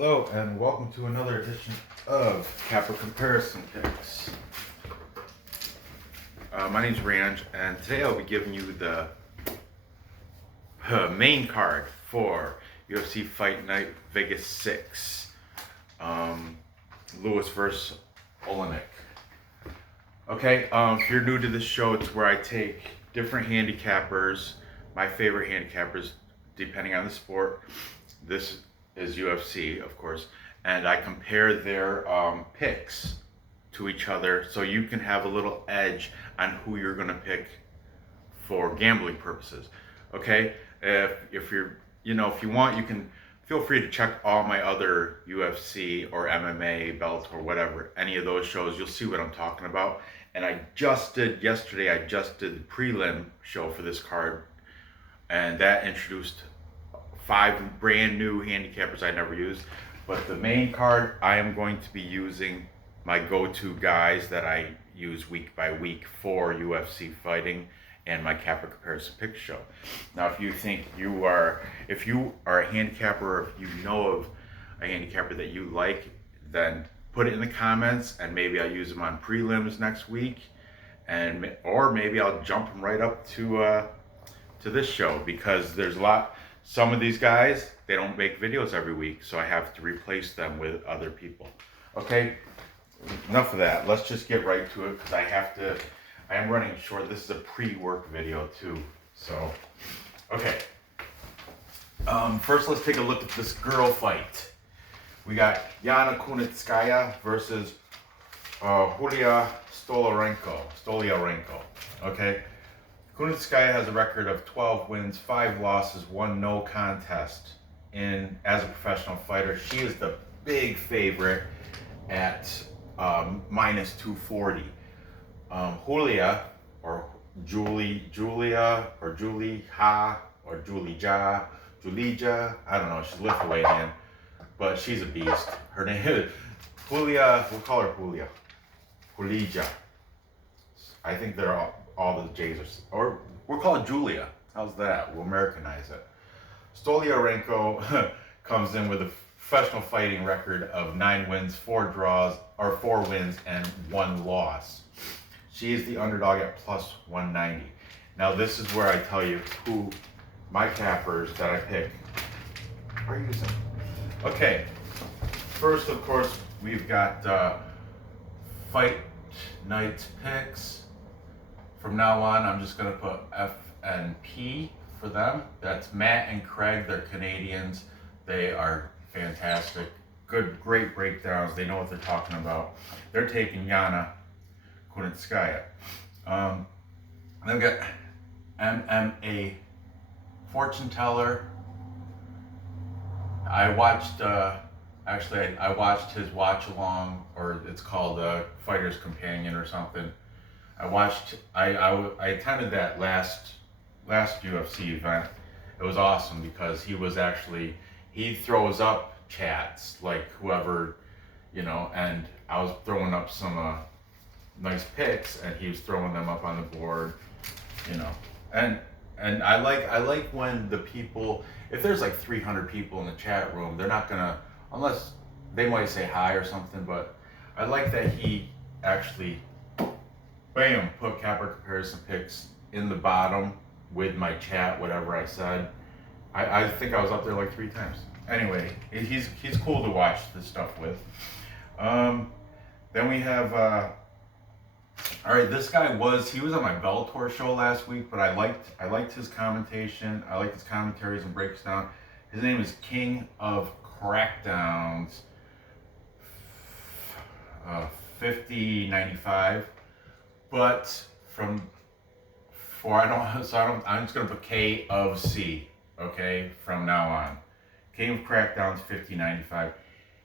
Hello and welcome to another edition of Capper Comparison Picks. My name's Ranj and today I'll be giving you the main card for UFC Fight Night Vegas 6. Lewis versus Olynyk. Okay, if you're new to this show, it's where I take different handicappers, my favorite handicappers, depending on the sport. This is UFC, of course, and I compare their picks to each other so you can have a little edge on who you're going to pick for gambling purposes. Okay, if you're, if you want, you can feel free to check all my other UFC or MMA, Bellator, or whatever, any of those shows. You'll see what I'm talking about. And yesterday I just did the prelim show for this card, and that introduced 5 brand new handicappers I never used. But the main card, I am going to be using my go-to guys that I use week by week for UFC fighting and my Capper Comparison Pick show. Now, if you are a handicapper, or if you know of a handicapper that you like, then put it in the comments, and maybe I'll use them on prelims next week, or maybe I'll jump them right up to this show, because there's some of these guys, they don't make videos every week, so I have to replace them with other people. Okay, enough of that. Let's just get right to it, because I am running short. This is a pre-work video too, so, okay. First, let's take a look at this girl fight. We got Yana Kunitskaya versus Julija Stoliarenko. Okay, Kunitskaya has a record of 12 wins, 5 losses, 1 no contest as a professional fighter. She is the big favorite at minus 240. Julija, or Julija, or Julija, I don't know, she's Lithuanian, but she's a beast. Her name is Julija, we'll call her Julija. I think they're all the J's or we'll call it Julia. How's that? We'll Americanize it. Stoliarenko comes in with a professional fighting record of 9 wins, 4 wins, and 1 loss. She is the underdog at plus 190. Now this is where I tell you who my cappers that I pick are using. Okay, first, of course, we've got Fight Night picks. From now on, I'm just going to put F and P for them. That's Matt and Craig. They're Canadians. They are fantastic. Great breakdowns. They know what they're talking about. They're taking Yana Kunitskaya. Then we've got MMA Fortune Teller. I watched his watch along, or it's called Fighter's Companion or something. I attended that last UFC event. It was awesome because he throws up chats like whoever, and I was throwing up some nice picks, and he was throwing them up on the board, and I like when the people, if there's like 300 people in the chat room, they're not gonna, unless they might say hi or something, but I like that he actually, bam, put Capper Comparison Picks in the bottom with my chat, whatever I said. I think I was up there like 3 times. Anyway, he's cool to watch this stuff with. Then we have, all right, this guy he was on my Bellator show last week, but I liked his commentation. I liked his commentaries and breaks down. His name is King of Crackdowns, 5095. But I'm just gonna put K of C, okay, from now on. King of Crackdowns, 5095.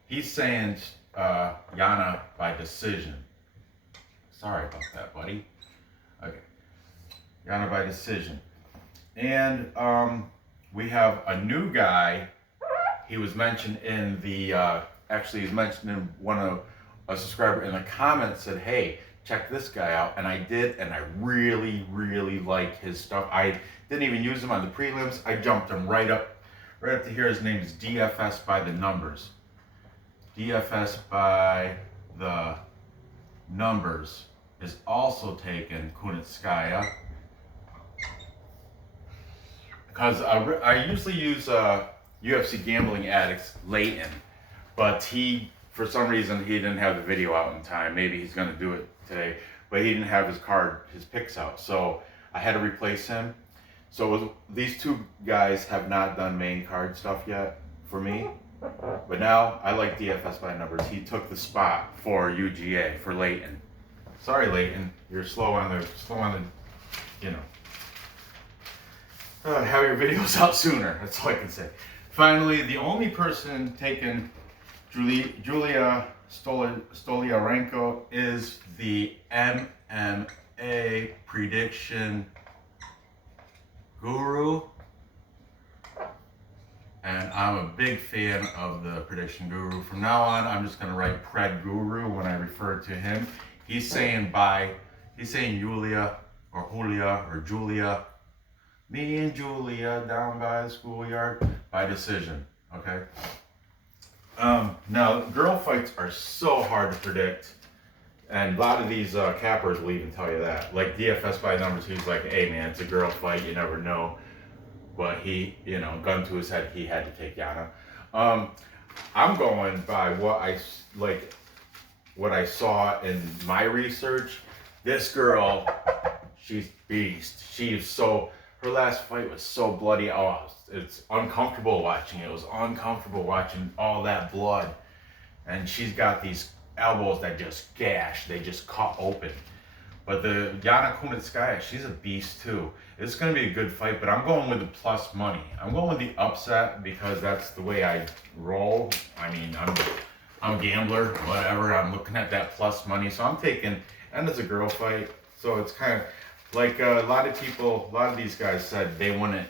He's saying Yana by decision. Sorry about that, buddy. Okay, Yana by decision. And we have a new guy. He was mentioned in he's mentioned in a subscriber in the comments said, hey, check this guy out, and I did, and I really, really like his stuff. I didn't even use him on the prelims. I jumped him right up to here. His name is DFS by the numbers. DFS by the numbers is also taken Kunitskaya. Because I usually use UFC Gambling Addicts Leighton, but for some reason, he didn't have the video out in time. Maybe he's going to do it today, but he didn't have his picks out. So I had to replace him. So these two guys have not done main card stuff yet for me. But now I like DFS by numbers. He took the spot for UGA, for Leighton. Sorry, Leighton. You're slow on the, have your videos out sooner. That's all I can say. Finally, the only person taking Julija Stoliarenko is the MMA prediction guru. And I'm a big fan of the prediction guru. From now on, I'm just gonna write Pred Guru when I refer to him. He's saying Julia or Julija or Julia. Me and Julia down by the schoolyard by decision, okay? Now, girl fights are so hard to predict. And a lot of these cappers will even tell you that. Like DFS by numbers, he's like, hey man, it's a girl fight, you never know. But he, gun to his head, he had to take Yana. I'm going by what I saw in my research. This girl, she's beast. Her last fight was so bloody. Oh, it's uncomfortable watching it. It was uncomfortable watching all that blood. And she's got these elbows that just gash. They just cut open. But the Yana Kunitskaya, she's a beast too. It's going to be a good fight, but I'm going with the plus money. I'm going with the upset because that's the way I roll. I mean, I'm a gambler, whatever. I'm looking at that plus money. So I'm taking, and it's a girl fight. So it's kind of like a lot of these guys said they wouldn't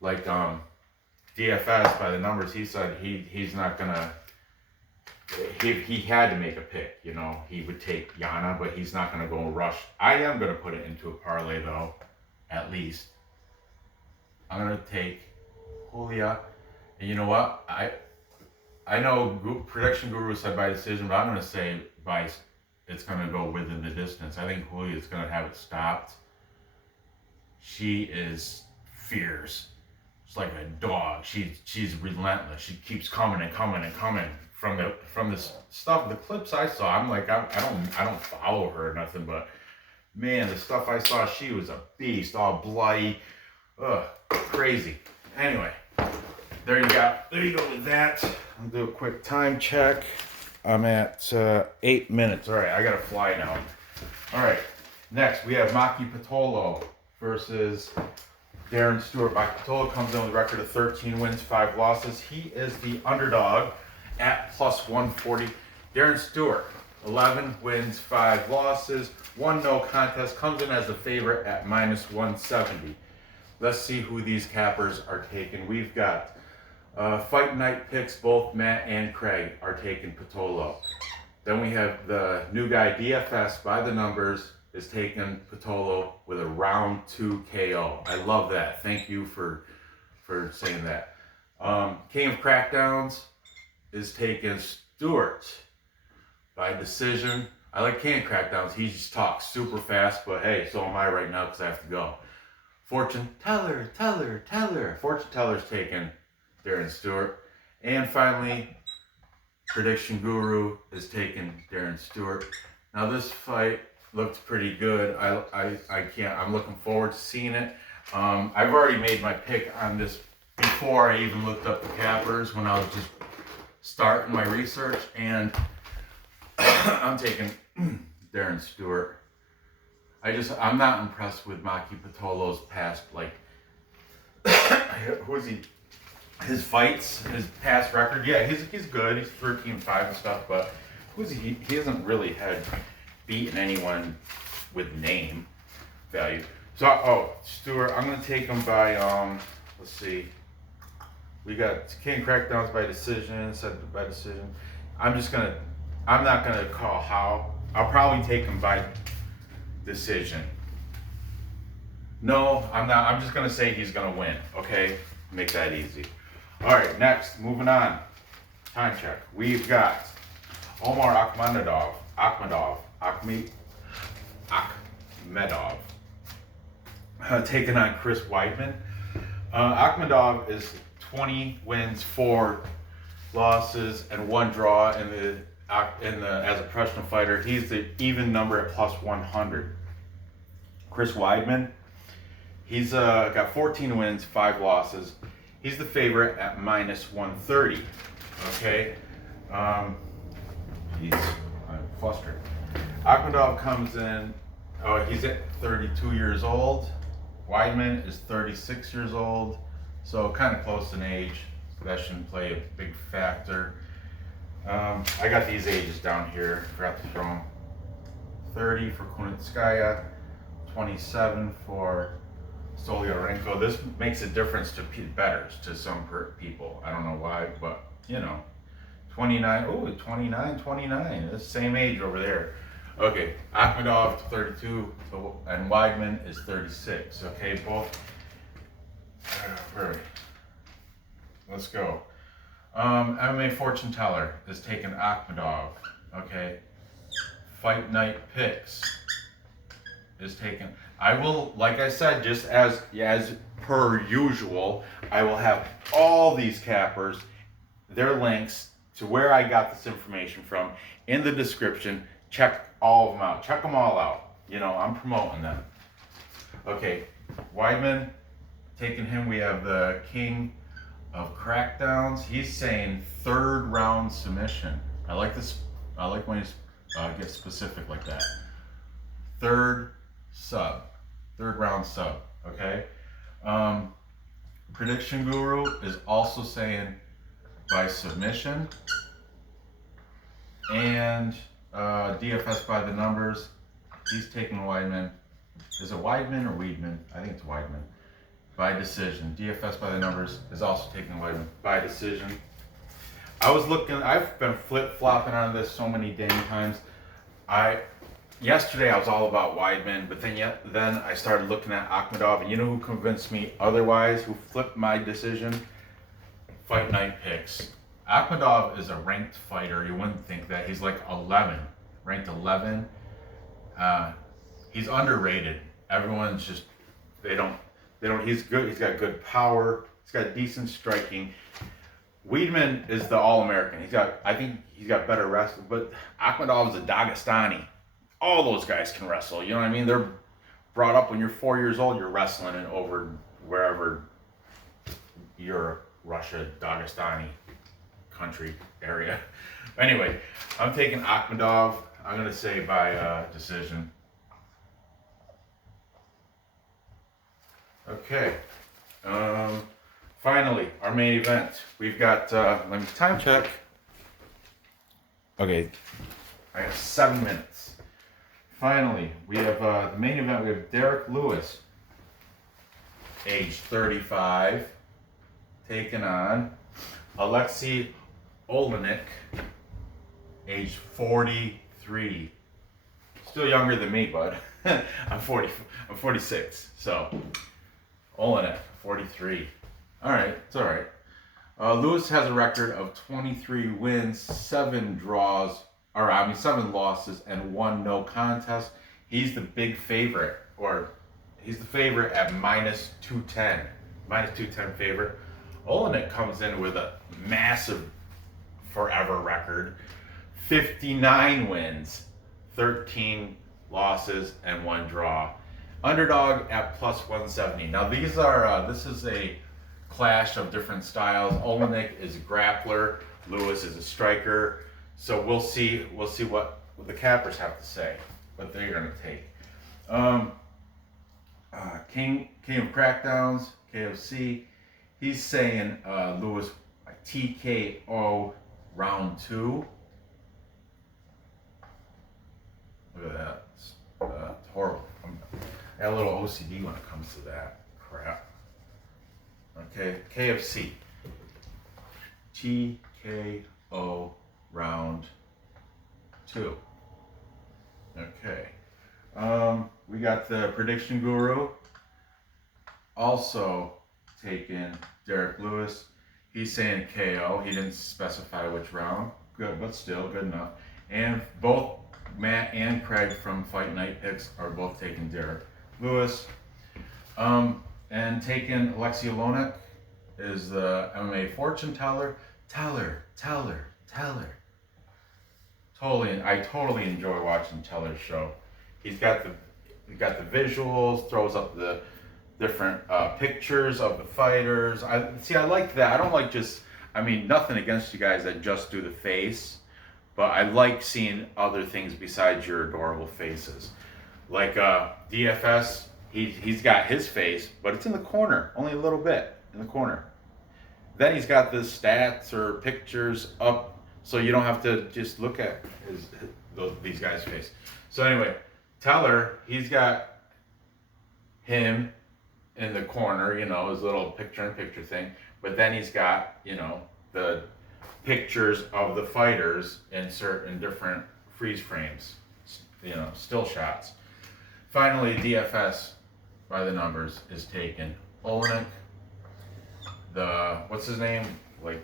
like DFS by the numbers. He said he's not going to. He had to make a pick, he would take Yana, but he's not going to go rush. I am going to put it into a parlay, though, at least. I'm going to take Julija. And you know what? I know prediction guru said by decision, but I'm going to say it's going to go within the distance. I think Julija is going to have it stopped. She is fierce. She's like a dog. She's relentless. She keeps coming and coming and coming. From the stuff, the clips I saw, I'm like, I don't follow her or nothing, but man, the stuff I saw, she was a beast, all bloody, crazy. Anyway, there you go with that. I'll do a quick time check. I'm at 8 minutes. All right, I gotta fly now. All right, next we have Maki Patolo versus Darren Stewart. Maki Patolo comes in with a record of 13 wins, 5 losses. He is the underdog at plus 140. Darren Stewart, 11 wins, 5 losses, 1 no contest, comes in as the favorite at minus 170. Let's see who these cappers are taking. We've got Fight Night picks, both Matt and Craig are taking Pitolo. Then we have the new guy, DFS by the numbers, is taking Patolo with a round 2 KO. I love that. Thank you for saying that. King of Crackdowns is taking Stewart by decision. I like King of Crackdowns. He just talks super fast, but hey, so am I right now because I have to go. Fortune Teller. Fortune Teller's taking Darren Stewart. And finally, Prediction Guru is taking Darren Stewart. Now this fight looks pretty good. I'm looking forward to seeing it. I've already made my pick on this before I even looked up the cappers when I was just starting my research, and I'm taking Darren Stewart. I'm not impressed with Maki Pitolo's past, who is he? His fights, his past record. Yeah, he's good. He's 13-5 and stuff, but who's he? He hasn't really beaten anyone with name value. So, Stewart, I'm gonna take him by let's see. We got King Crackdowns by decision, said by decision. I'm not gonna call how. I'll probably take him by decision. No, I'm not. I'm just gonna say he's gonna win. Okay, make that easy. All right, next, moving on. time check. We've got Omar Akhmedov, taking on Chris Weidman. Akhmedov is 20 wins, 4 losses, and 1 draw in the as a professional fighter. He's the even number at plus 100. Chris Weidman, he's got 14 wins, 5 losses. He's the favorite at minus 130. Okay, I'm flustered. Akhmadov comes in. Oh, he's at 32 years old. Weidman is 36 years old, so kind of close in age. That shouldn't play a big factor. I got these ages down here. Forgot to throw them. 30 for Kunitskaya, 27 for Stoliarenko. This makes a difference to bettors, to some people. I don't know why, but you know. 29. Oh, 29. That's the same age over there. Okay, Akhmedov 32 and Weidman is 36. Okay, both. Let's go. MMA fortune teller is taking Akhmedov. Okay, Fight Night Picks is taken. I will, like I said, just as per usual, I will have all these cappers, their links to where I got this information from in the description. Check all of them out. Check them all out. You know, I'm promoting them. Okay, Weidman, taking him. We have the king of crackdowns. He's saying 3rd round submission. I like this. I like when you get specific like that. 3rd round sub. Okay. Prediction Guru is also saying by submission, and DFS by the numbers. He's taking Weidman. Is it Weidman or Weidman? I think it's Weidman. By decision. DFS by the numbers is also taking Weidman by decision. I've been flip-flopping on this so many dang times. Yesterday I was all about Weidman, but then I started looking at Akhmedov, and you know who convinced me otherwise, who flipped my decision? Fight Night Picks. Akhmedov is a ranked fighter. You wouldn't think that. He's like 11, ranked 11. He's underrated. Everyone's just, they don't, he's good. He's got good power. He's got decent striking. Weidman is the All-American. I think he's got better wrestling, but Akhmedov is a Dagestani. All those guys can wrestle. You know what I mean? They're brought up when you're 4 years old, you're wrestling in over wherever, Europe, Russia, Dagestani country area. Anyway, I'm taking Akhmedov. I'm going to say by decision. Okay. Finally, our main event. We've got, let me time check. Okay, I have 7 minutes. Finally, we have the main event. We have Derrick Lewis, age 35, taking on Aleksei Olynyk, age 43. Still younger than me, bud. I'm 46. So, Olynyk, 43. All right, it's all right. Lewis has a record of 23 wins, 7 losses, and 1 no contest. He's the big favorite, he's the favorite at minus 210. Minus 210 favorite. Olynyk comes in with a massive forever record. 59 wins, 13 losses, and 1 draw. Underdog at plus 170. Now this is a clash of different styles. Olynyk is a grappler, Lewis is a striker. So we'll see what the cappers have to say, what they're gonna take. King of Crackdowns, KFC, he's saying Lewis TKO round 2. Look at that. It's horrible. I got a little OCD when it comes to that crap. Okay, KFC. TKO round 2. Okay. We got the Prediction Guru also taking Derrick Lewis. He's saying KO. He didn't specify which round. Good, but still good enough. And both Matt and Craig from Fight Night Picks are both taking Derrick Lewis. And taking Aleksei Olynyk is the MMA fortune teller. Teller. I totally enjoy watching Teller's show. He's got the visuals, throws up the different pictures of the fighters. I like that. I don't like just, nothing against you guys that just do the face, but I like seeing other things besides your adorable faces. Like DFS, he's got his face, but it's in the corner, only a little bit in the corner. Then he's got the stats or pictures up, so you don't have to just look at these guys' face. So anyway, Teller, he's got him in the corner, his little picture-in-picture thing. But then he's got, the pictures of the fighters in certain different freeze frames, still shots. Finally, DFS by the numbers is taken. Olynyk, what's his name? Like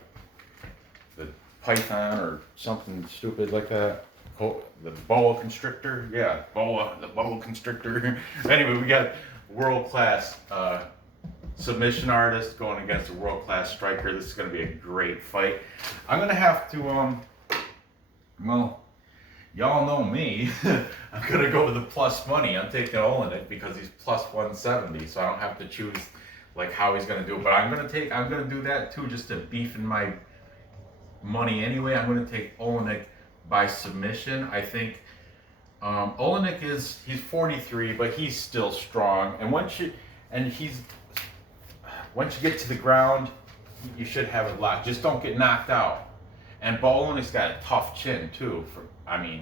the python or something stupid like that. The boa constrictor. Yeah, the boa constrictor. Anyway, we got world-class submission artist going against a world-class striker. This is going to be a great fight. I'm going to have to, well, y'all know me. I'm going to go with the plus money. I'm taking Olynyk because he's plus 170, so I don't have to choose like how he's going to do it. But I'm going to do that too, just to beef in my money anyway. I'm going to take Olynyk by submission. I think Olynyk he's 43, but he's still strong. And once you get to the ground, you should have it locked. Just don't get knocked out. And Olynyk's got a tough chin too. I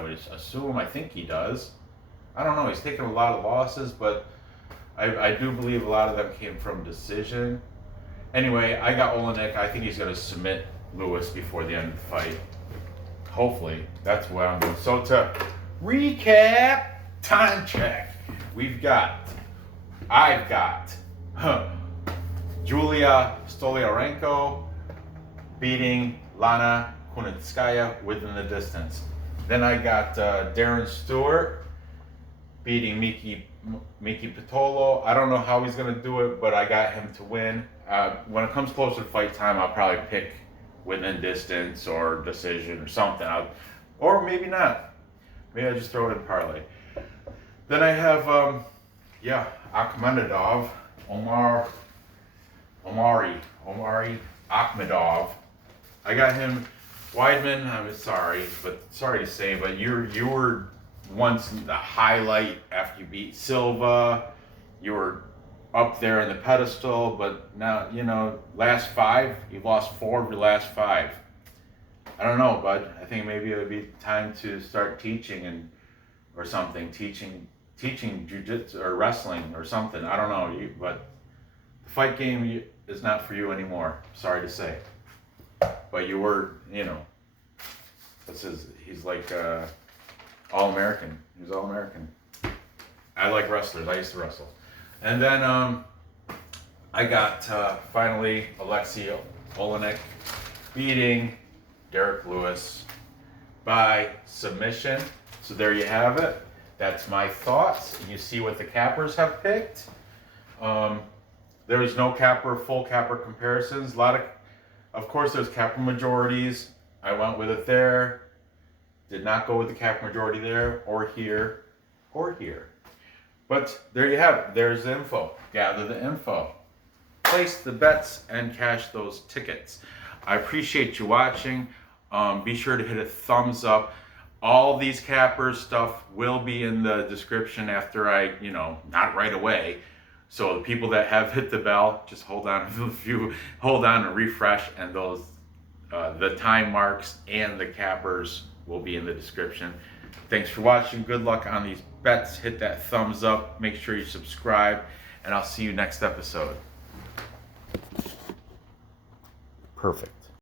would assume, I think he does. I don't know. He's taken a lot of losses, but I do believe a lot of them came from decision. Anyway, I got Olynyk. I think he's going to submit Lewis before the end of the fight. Hopefully, that's what I'm doing. So to recap, time check. I've got Julija Stoliarenko beating Yana Kunitskaya within the distance. Then I got Darren Stewart beating Maki Pitolo. I don't know how he's going to do it, but I got him to win. When it comes closer to fight time, I'll probably pick within distance or decision or something. Or maybe not. Maybe I just throw it in parlay. Then I have, Akhmedov, Omari, Akhmedov. I got him, Weidman. I'm sorry to say, but you were once the highlight after you beat Silva. You were up there in the pedestal, but now, last 5, you've lost 4 of your last 5. I don't know, bud. I think maybe it would be time to start teaching or something, teaching jiu-jitsu or wrestling or something. I don't know, but the fight game is not for you anymore. Sorry to say. But you were, he's like All-American. He was All-American. I like wrestlers. I used to wrestle. And then I got finally Aleksei Olynyk beating Derrick Lewis by submission. So there you have it. That's my thoughts. You see what the cappers have picked. There was no full capper comparisons. Of course, there's capper majorities. I went with it there. Did not go with the capper majority there, or here, or here. But there you have it. There's the info. Gather the info. Place the bets and cash those tickets. I appreciate you watching. Be sure to hit a thumbs up. All these cappers stuff will be in the description after I, not right away. So the people that have hit the bell, just hold on and refresh, and those the time marks and the cappers will be in the description. Thanks for watching. Good luck on these bets. Hit that thumbs up. Make sure you subscribe, and I'll see you next episode. Perfect.